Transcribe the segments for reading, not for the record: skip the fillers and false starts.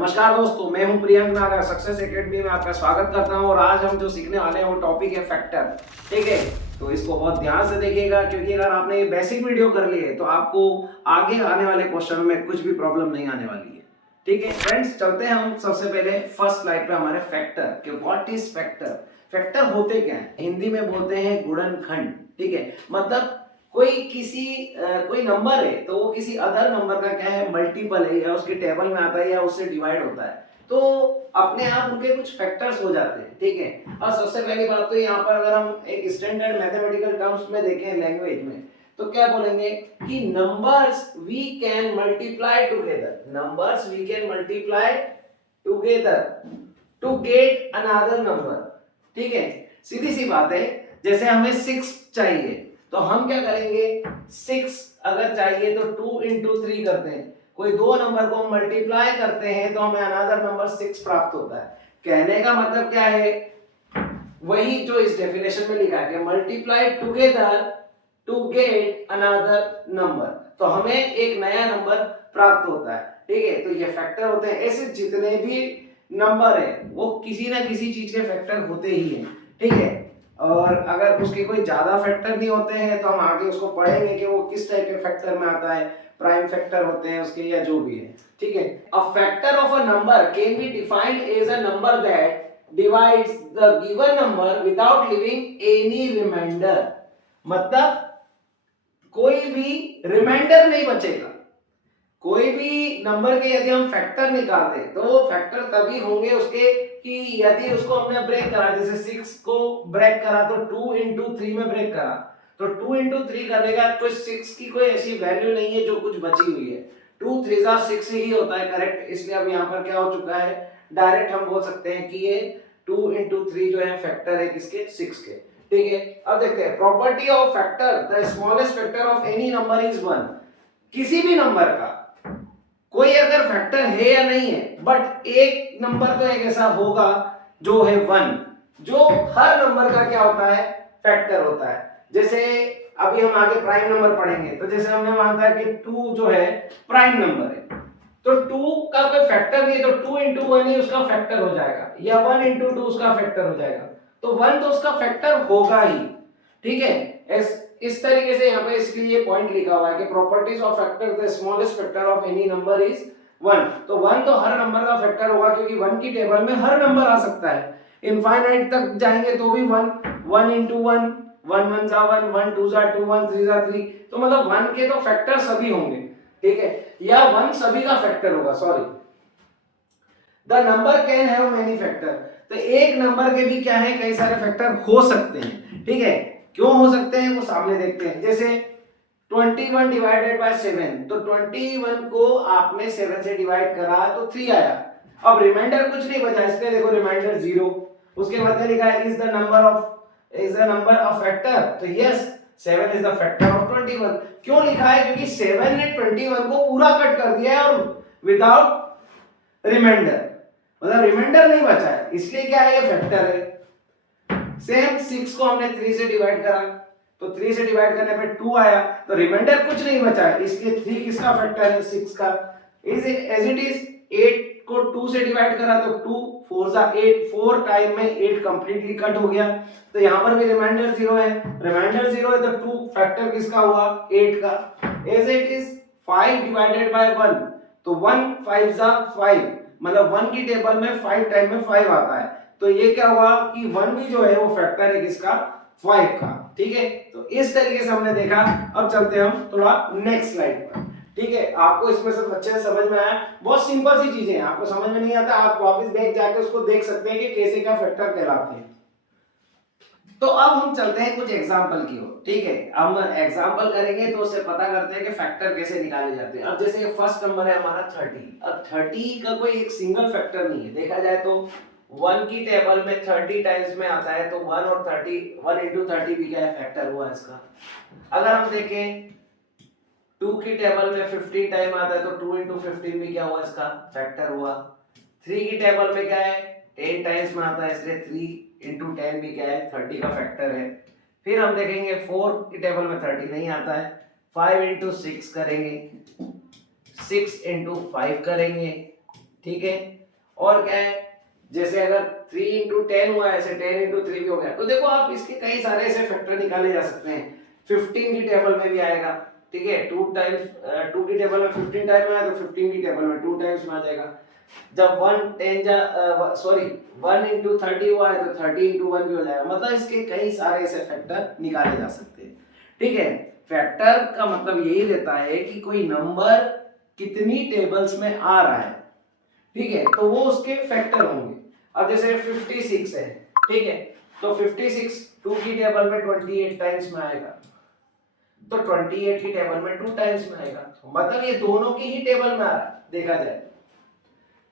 नमस्कार दोस्तों, मैं हूं प्रियंक नागर। सक्सेस एकेडमी में आपका स्वागत करता हूं और आज हम जो सीखने वाले हैं वो टॉपिक है फैक्टर। ठीक है, तो इसको बहुत ध्यान से देखिएगा क्योंकि अगर आपने ये बेसिक वीडियो कर ली है तो आपको आगे आने वाले क्वेश्चन में कुछ भी प्रॉब्लम नहीं आने वाली है। ठीक है फ्रेंड्स, चलते हैं हम सबसे पहले फर्स्ट स्लाइड पे हमारे फैक्टर कि व्हाट इज फैक्टर। फैक्टर होते क्या है? हिंदी में बोलते हैं गुणनखंड। ठीक है, मतलब कोई नंबर है तो वो किसी अदर नंबर का क्या है, मल्टीपल है या उसके टेबल में आता है या उससे डिवाइड होता है, तो अपने आप उनके कुछ फैक्टर्स हो जाते हैं। ठीक है, और सबसे पहली बात तो यहाँ पर अगर हम एक स्टैंडर्ड मैथमेटिकल टर्म्स में देखें लैंग्वेज में, तो क्या बोलेंगे कि numbers we can multiply together, numbers we can multiply together to get another number. ठीक है, सीधी सी बात है, जैसे हमें 6 चाहिए तो हम क्या करेंगे, 6 अगर चाहिए तो 2 into 3 करते हैं। कोई दो नंबर को हम मल्टीप्लाई करते हैं तो हमें अनदर नंबर 6 प्राप्त होता है। कहने का मतलब क्या है, वही जो इस डेफिनेशन में लिखा है, multiply together to get another number, तो हमें एक नया नंबर प्राप्त होता है। ठीक है, तो ये फैक्टर होते हैं। ऐसे जितने भी नंबर है वो किसी ना किसी चीज के फैक्टर होते ही हैं। ठीक है, और अगर उसके कोई ज्यादा फैक्टर नहीं होते हैं तो हम आगे उसको पढ़ेंगे कि वो किस टाइप के फैक्टर में आता है, प्राइम फैक्टर होते हैं उसके या जो भी है। ठीक है, a factor of a number can be defined as a number that divides the given number without leaving any reminder. मतलब कोई भी रिमाइंडर नहीं बचेगा। कोई भी नंबर के यदि हम फैक्टर निकालते हैं तो वो फैक्टर तभी होंगे उसके कि यदि उसको हमने ब्रेक करा, जैसे 6 को ब्रेक करा तो 2 into 3 में ब्रेक करा, तो 2 into 3 करने का कोई 6 की कोई ऐसी वैल्यू नहीं है जो कुछ बची हुई है। 2 3 6 ही होता है, करेक्ट। इसलिए अब यहाँ पर क्या हो चुका है, डायरेक्ट हम बोल सकते हैं कि ये 2 into 3 जो है फैक्टर है किसके, 6 के। ठीक है, अब देखते हैं property of factor. The smallest factor of any number is 1। किसी भी नंबर का कोई अगर फैक्टर है या नहीं है, बट एक नंबर तो एक ऐसा होगा जो है 1, जो हर नंबर का क्या होता है, फैक्टर होता है। जैसे अभी हम आगे प्राइम नंबर पढ़ेंगे, तो जैसे हमने मानता है कि 2 जो है प्राइम नंबर है, तो 2 का कोई फैक्टर नहीं है तो 2 into 1 ही उसका फैक्टर हो जाएगा, या 1 into 2 उसका फैक्टर हो जाएगा, तो 1 तो उसका फैक्टर होगा ही। ठीक है, इस तरीके से यहाँ पे इसलिए पॉइंट लिखा हुआ है कि properties of factor, the smallest factor of any number is 1। तो 1 तो हर नंबर का फैक्टर होगा क्योंकि 1 की टेबल में हर नंबर आ सकता है। इनफाइनाइट तक जाएंगे तो भी 1, 1 into 1, 1 1 जा 1, 1 2 जा 2, 1 3 जा 3, तो मतलब 1 के तो फैक्टर सभी होंगे। ठीक है, या 1 सभी का फैक्टर होगा, sorry. The number can have many factor, तो एक नंबर के भी क्या है, कई सारे फैक्टर हो सकते हैं। ठीक है, क्यों हो सकते हैं वो सामने देखते हैं। जैसे 21 डिवाइडेड बाय 7, तो 21 को आपने 7 से डिवाइड करा तो 3 आया। अब रिमाइंडर कुछ नहीं बचा, इसलिए देखो रिमाइंडर 0। उसके बाद लिखा है is the number of factor, तो yes 7 is the factor of 21। क्यों लिखा है, क्योंकि 7 ने 21 को पूरा कट कर दिया है और विदाउट रिमाइंडर, मतलब रिमाइंडर नहीं बचा है, इसलिए क्या है, ये फैक्टर है। सेम 6 को हमने 3 से डिवाइड करा तो 3 से डिवाइड करने पे 2 आया, तो रिमाइंडर कुछ नहीं बचा है, इसलिए 3 किसका फैक्टर है, 6 का। इज एज इट इज 8 को 2 से डिवाइड करा तो 2 4 जा 8, 4 टाइम में 8 कंप्लीटली कट हो गया, तो यहां पर भी रिमाइंडर 0 है। रिमाइंडर 0 है तो 2 फैक्टर किसका हुआ, 8 का। As it is 5 divided by 1, तो 1 5 जा 5, मतलब 1 की टेबल में 5 टाइम में 5 आता है, तो ये क्या हुआ कि 1 भी जो है वो फैक्टर है किसका, 5 का। ठीक है, तो इस तरीके से हमने देखा। अब चलते हैं हम थोड़ा नेक्स्ट स्लाइड पर। ठीक है, आपको इसमें सब अच्छे से समझ में आया, बहुत सिंपल सी चीजें हैं, आपको समझ में नहीं आता आप वापस बैक जाके उसको देख सकते हैं कि कैसे क्या फैक्टर कहलाते हैं। तो अब हम चलते हैं कुछ एग्जांपल की ओर। ठीक है, हम एग्जांपल करेंगे तो उससे पता करते हैं कि फैक्टर कैसे निकाले जाते हैं। अब जैसे फर्स्ट नंबर है हमारा 30, अब 30 का कोई एक सिंगल फैक्टर नहीं है, देखा जाए तो 1 की टेबल में 30 टाइम्स में आता है, तो 1 और 30, 1 into 30 भी क्या है, फैक्टर हुआ इसका। अगर हम देखें 2 की टेबल में 15 टाइम आता है तो 2 into 15 भी क्या हुआ, इसका फैक्टर हुआ। 3 की टेबल में क्या है, 10 टाइम्स में आता है, इसलिए 3 into 10 भी क्या है, 30 का फैक्टर है। फिर हम देखेंगे 4 की टेबल में 30 नहीं आता है, 5 into 6 करेंगे, 6 into 5 करेंगे, ठीक है। और क्या है, जैसे अगर 3 इंटू 10 हुआ ऐसे 10 इंटू 3 भी हो गया। तो देखो आप इसके कई सारे ऐसे फैक्टर निकाले जा सकते हैं। 15 की टेबल में भी आएगा, ठीक है, 2 टाइम्स 2 की टेबल में 15 टाइम में आया तो 15 की टेबल में 2 टाइम्स में आ जाएगा। जब 1 इंटू 30 हुआ है तो 30 इंटू 1 भी हो जाएगा। मतलब इसके कई सारे ऐसे फैक्टर निकाले जा सकते हैं, ठीक है। फैक्टर का मतलब यही रहता है कि कोई नंबर कितनी टेबल्स में आ रहा है, ठीक है, तो वो उसके फैक्टर होंगे। अब जैसे 56 है, ठीक है, तो 56 2 की टेबल में 28 टाइम्स में आएगा, तो 28 की टेबल में 2 टाइम्स में आएगा। मतलब ये दोनों की ही टेबल में आ रहा है देखा जाए,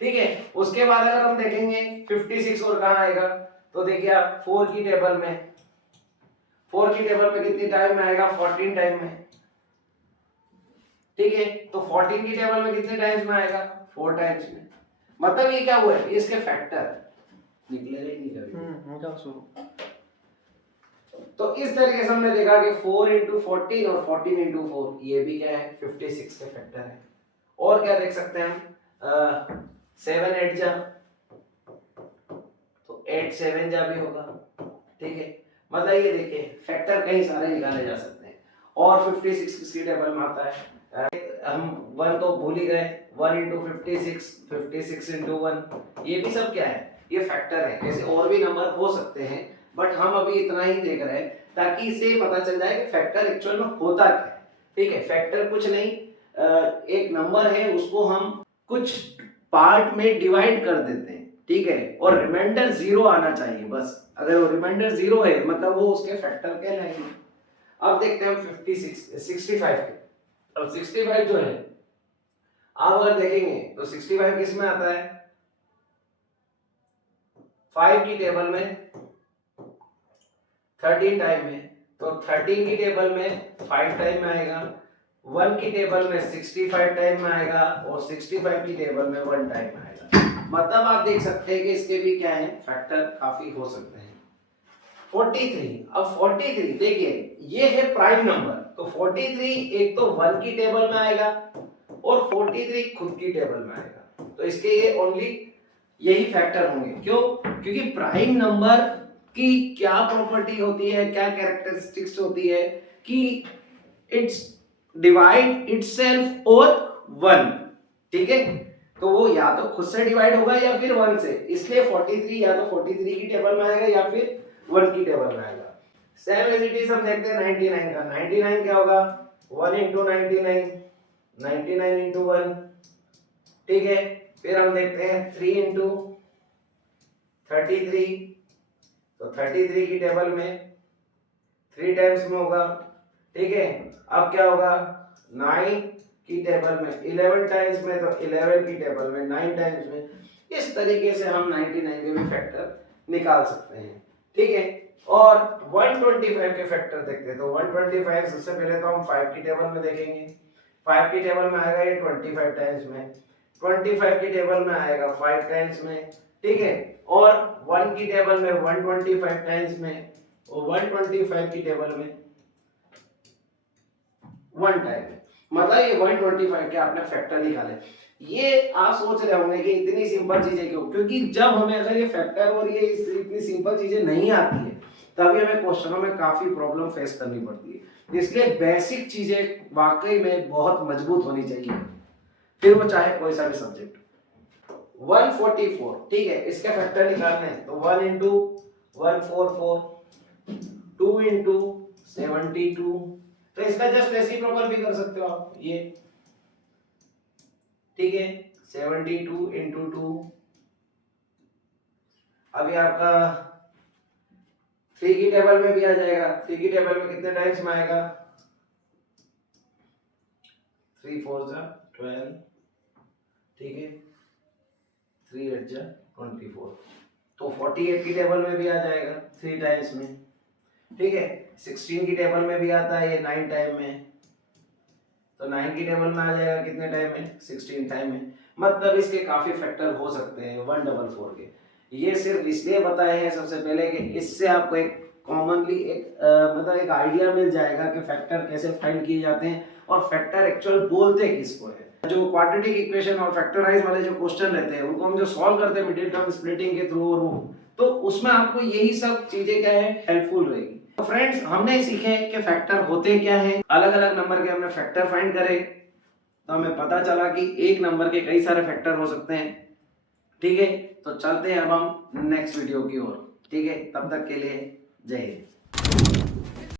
ठीक है। उसके बाद अगर हम देखेंगे 56 और कहाँ आएगा, तो देखिए आप 4 की टेबल में, 4 की टेबल में कितनी टाइम में आएगा, 14 टाइम में, ठीक है। तो 14 की टेबल में कितने टाइम्स में आएगा, 4 टाइम्स में। मतलब ये क्या हुआ है, ये इसके फैक्टर निकलेगा ही नहीं कभी। तो इस तरीके से हमने देखा कि 4 इंटू 14 और 14 इंटू 4 ये भी क्या है, 56 के फैक्टर है। और क्या देख सकते हैं हम, 7 8 जा, तो 8 7 जा भी होगा, ठीक है। मतलब ये देखिए फैक्टर कई सारे निकाले जा सकते हैं। और 56 किसकी टेबल में आता है, हम 1 तो भूल ही गए, 1 इंटू 56, 56 इंटू 1, ये भी सब क्या है, ये फैक्टर है। ऐसे और भी नंबर हो सकते हैं, बट हम अभी इतना ही देख रहे हैं ताकि इससे पता चल जाए कि फैक्टर एक्चुअल में होता क्या है, ठीक है। फैक्टर कुछ नहीं, एक नंबर है उसको हम कुछ पार्ट में डिवाइड कर देते हैं, ठीक है, और रिमाइंडर 0 आना चाहिए बस। अगर वो रिमाइंडर 0 है मतलब वो उसके फैक्टर कहलाएंगे। अब देखते हैं 65 के। अब 65 जो है, आप अगर देखेंगे तो 65 किस में आता है, 5 की टेबल में 13 टाइम में, तो 13 की टेबल में 5 टाइम में आएगा, 1 की टेबल में 65 टाइम में आएगा, और 65 की टेबल में 1 टाइम में आएगा। मतलब आप देख सकते हैं कि इसके भी क्या है, फैक्टर काफी हो सकते हैं। 43, अब 43 देखिए ये है प्राइम नंबर, तो 43 एक तो 1 की टेबल में आएगा और 43 खुद की टेबल में आएगा, तो इसके ये ओनली यही फैक्टर होंगे। क्यों, क्योंकि प्राइम नंबर की क्या प्रॉपर्टी होती है, क्या कैरेक्टरिस्टिक्स होती है कि इट्स डिवाइड इटसेल्फ और 1, ठीक है। तो वो या तो खुद से डिवाइड होगा या फिर 1 से, इसलिए 43 या तो 43 की टेबल में आएगा या फिर 1 की टेबल में आएगा। सेम एज इट इज हम देखते हैं 99 का। 99 क्या होगा, 1 इंटू 99, 99 इंटू 1, ठीक है। फिर हम देखते हैं 3 इंटू 33, तो 33 की टेबल में 3 टाइम्स में होगा, ठीक है। अब क्या होगा, 9 की टेबल में 11 टाइम्स में, तो 11 की टेबल में 9 टाइम्स में। इस तरीके से हम 99 के भी फैक्टर निकाल सकते हैं, ठीक है। और 125 के फैक्टर देखते हैं, तो 125 सबसे पहले तो हम 5 की टेबल में देखेंगे। 5 की टेबल में आएगा ये 25 टाइम्स में, 25 की टेबल में आएगा 5 टाइम्स में, ठीक है। और 1 की टेबल में 125 टाइम्स में, और 125 की टेबल में 1 टाइम में। मतलब ये 125 के आपने फैक्टर निकाले। ये आप सोच रहे होंगे कि इतनी सिंपल चीजें क्यों, क्योंकि जब हमें अगर ये फैक्टर और ये इतनी सिंपल चीजें नहीं आती है तभी हमें क्वेश्चनों में काफी प्रॉब्लम फेस करनी पड़ती है। इसलिए बेसिक चीजें वाकई में बहुत मजबूत होनी चाहिए, फिर वो चाहे कोई सा भी सब्जेक्ट। 144, ठीक है, इसके फैक्टर निकालने हैं, तो 1 इंटू 144, 2 इंटू 72, तो इसका जस्ट रेसिप्रोकल भी कर सकते हो आप ये, ठीक है। 72 इंटू 2, अभी आपका 3 की टेबल में भी आ जाएगा। 3 की टेबल में कितने टाइम्स में आएगा, 3 4 जा 12, ठीक है, 3 8 जा 24, तो 48 की टेबल में भी आ जाएगा 3 टाइम्स में, ठीक है। 16 की टेबल में भी आता है ये 9 टाइम में, तो 9 की टेबल में आ जाएगा कितने टाइम में, 16 टाइम में। मतलब इसके काफी फैक्टर हो सकते हैं 144 के। ये सिर्फ इसलिए बताए हैं सबसे पहले कि इससे आपको एक कॉमनली एक मतलब एक आइडिया मिल जाएगा कि फैक्टर कैसे फाइंड किए जाते हैं और फैक्टर एक्चुअल बोलते किसको है। जो क्वाड्रेटिक इक्वेशन और फैक्टराइज वाले जो क्वेश्चन रहते हैं उनको हम जो सॉल्व करते हैं मिडिल टर्म स्प्लिटिंग के थ्रू और वो, तो उसमें आपको यही सब चीजें क्या है हेल्पफुल रहेगी। तो फ्रेंड्स हमने सीखे कि फैक्टर होते क्या हैं, अलग अलग नंबर के हमने फैक्टर फाइंड करे, तो हमें पता चला कि एक नंबर के कई सारे फैक्टर हो सकते हैं। ठीक है, तो चलते हैं अब हम नेक्स्ट वीडियो की ओर। ठीक है, तब तक के लिए जय हिंद।